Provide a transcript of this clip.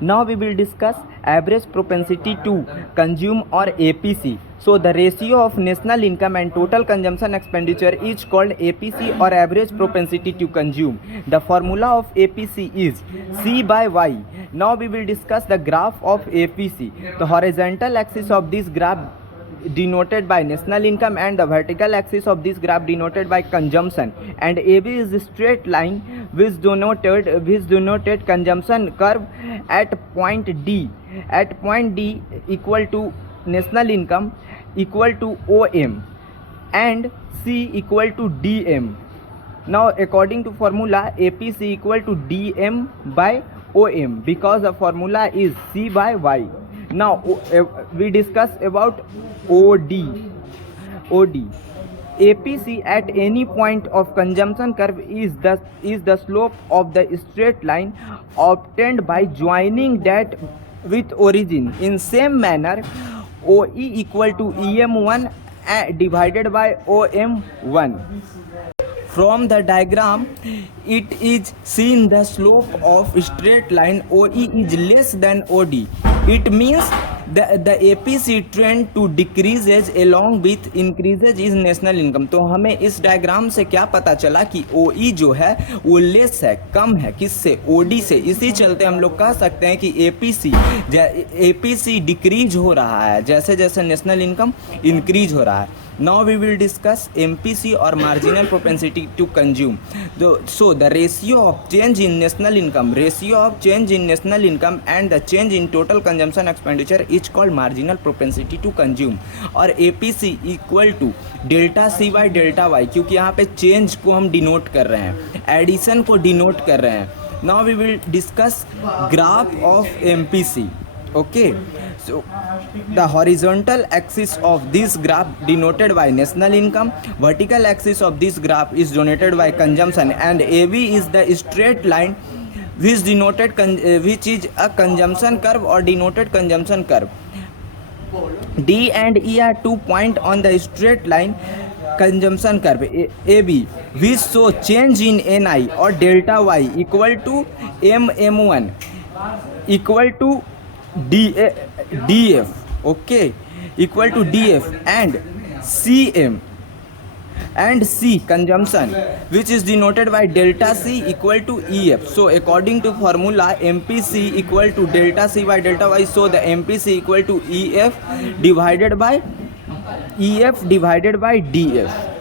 Now we will discuss average propensity to consume or APC. So the ratio of national income and total consumption expenditure is called APC or average propensity to consume. The formula of APC is C by Y. Now we will discuss the graph of APC. The horizontal axis of this graph denoted by national income and the vertical axis of this graph denoted by consumption, and AB is a straight line which denoted consumption curve at point D. At point D equal to national income equal to OM and C equal to DM. Now according to formula, APC equal to DM by OM because the formula is C by Y. Now we discuss about OD. APC at any point of consumption curve is the slope of the straight line obtained by joining that with origin. In same manner, OE equal to EM1 divided by OM1. From the diagram, it is seen the slope of straight line OE is less than OD. It means the APC trend to decreases along with increases is national income. तो हमें इस diagram से क्या पता चला कि OE जो है वो लेस है, कम है, किससे? OD से. इसी चलते हम लोग कह सकते हैं कि APC डिक्रीज हो रहा है जैसे जैसे नेशनल इनकम इंक्रीज हो रहा है. Now we will discuss MPC or marginal propensity to consume. So the ratio of change in national income and the change in total consumption expenditure is called marginal propensity to consume, और APC equal to delta C by delta Y, क्योंकि यहाँ पे change को हम denote कर रहे हैं, addition को डिनोट कर रहे हैं. Now we will discuss graph of MPC. Okay, so the horizontal axis of this graph denoted by national income, vertical axis of this graph is denoted by consumption, and AB is the straight line which is a consumption curve or denoted consumption curve. D and E are 2 points on the straight line consumption curve AB, which show change in NI or delta Y equal to MM1 equal to DF, okay, equal to DF, and CM and C consumption, which is denoted by delta C equal to EF. So according to formula, MPC equal to delta C by delta Y, so the MPC equal to EF divided by DF.